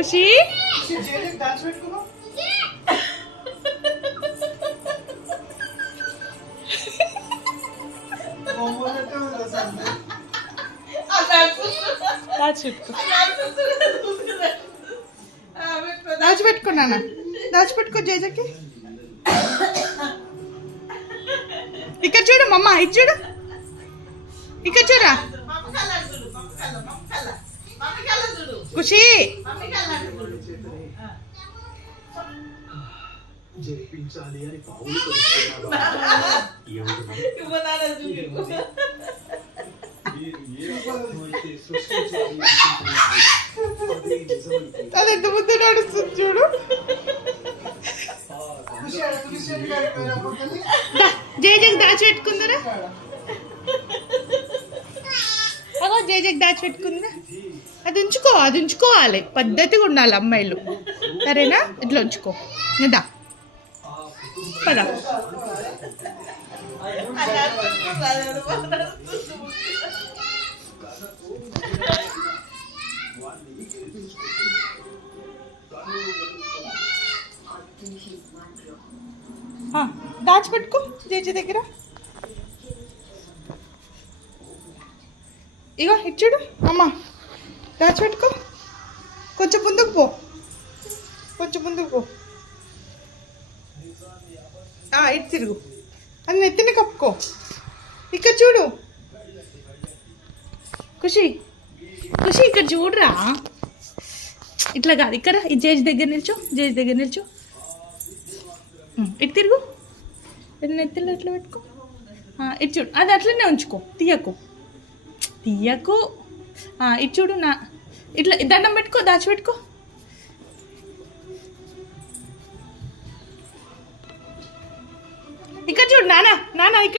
ఖుషి దాచిపెట్టుకున్నా దాచిపెట్టుకో జేజకి ఇక్కడ చూడు మమ్మ ఇది చూడు ఇక్కడ చూడా ఖుషి జరిపించాలి అని అది ఎంత ముద్దు నడుస్తుంది చూడు జేజకి దాచిపెట్టుకుందరా అగో జేజకి దాచిపెట్టుకుందా అది ఉంచుకోవాలి పద్ధతిగా ఉండాలి అమ్మాయిలు సరేనా ఇట్లా ఉంచుకో దా పదా దాచిపెట్టుకో జేజీ దగ్గర ఇగో ఇచ్చుడు అమ్మ దాచిపెట్టుకో కొంచెం ముందుకు పో ఇటు తిరుగు అది నెత్తిని కప్పుకో ఇక్కడ చూడు ఖుషి ఇక్కడ చూడరా ఇట్లా కాదు ఇక్కడ ఈ జేజ్ దగ్గర నిల్చో ఇటు తిరుగు ఇది నెత్తిలో ఎట్లా పెట్టుకో ఇటు చూడు అది అట్లనే ఉంచుకో తీయకు ఇటు చూడు నా ఇట్లా దండం పెట్టుకో దాచిపెట్టుకో ఇక్కడ చూడు నానా ఇక్కడ